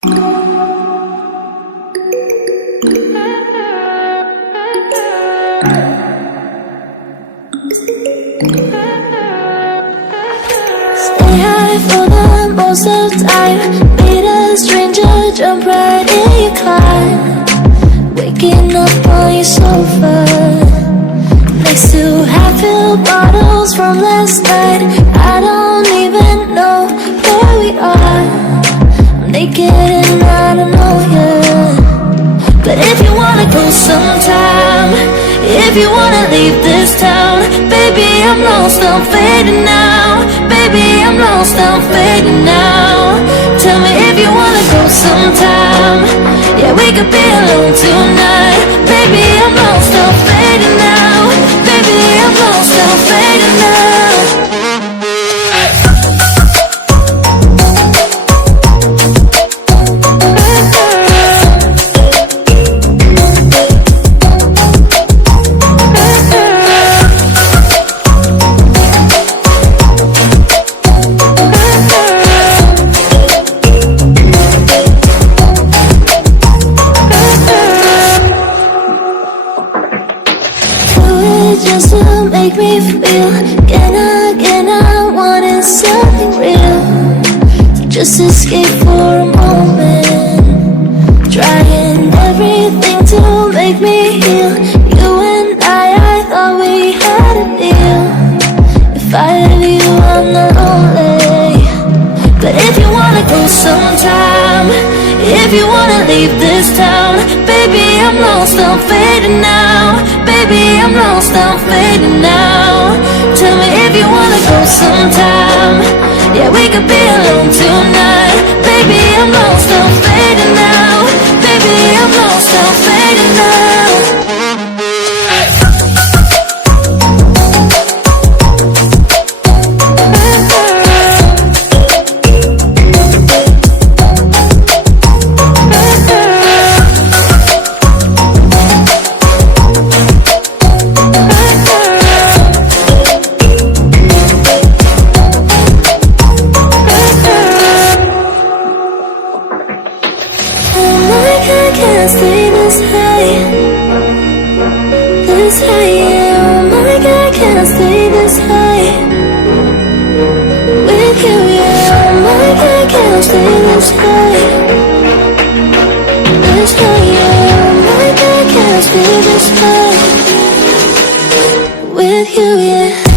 Stay high for the most of time. Meet a stranger, jump right in your car. Waking up on your sofa next to half-filled bottles from last night. I don't even know where we are. I'm naked and I don't know you. But if you wanna go sometime, if you wanna leave this town, baby, I'm lost, I'm fading now. Baby, I'm lost, I'm fading now. Tell me if you wanna go sometime. Yeah, we could be alone tonight. Baby, I'm lost, I'm fading now. Baby, I'm lost, I'm fading now. Just to make me feel again, I wanted something real. So just escape for a moment, trying everything to make me heal. You and I thought we had a deal. If I have you, I'm not lonely. But if you wanna go sometime, if you wanna leave this town, baby, I'm lost, I'm fading now. Baby, I'm lost, I'm fading now. Tell me if you wanna go sometime. Yeah, we could be alone tonight. Baby, I'm lost, I'm fading now. Baby, I'm lost, I'm fading now. I can't stay this high, yeah. Oh my God, I can't stay this high with you, yeah. Oh my God, I can't stay this high, yeah. Oh my God, I can't stay this high with you, yeah.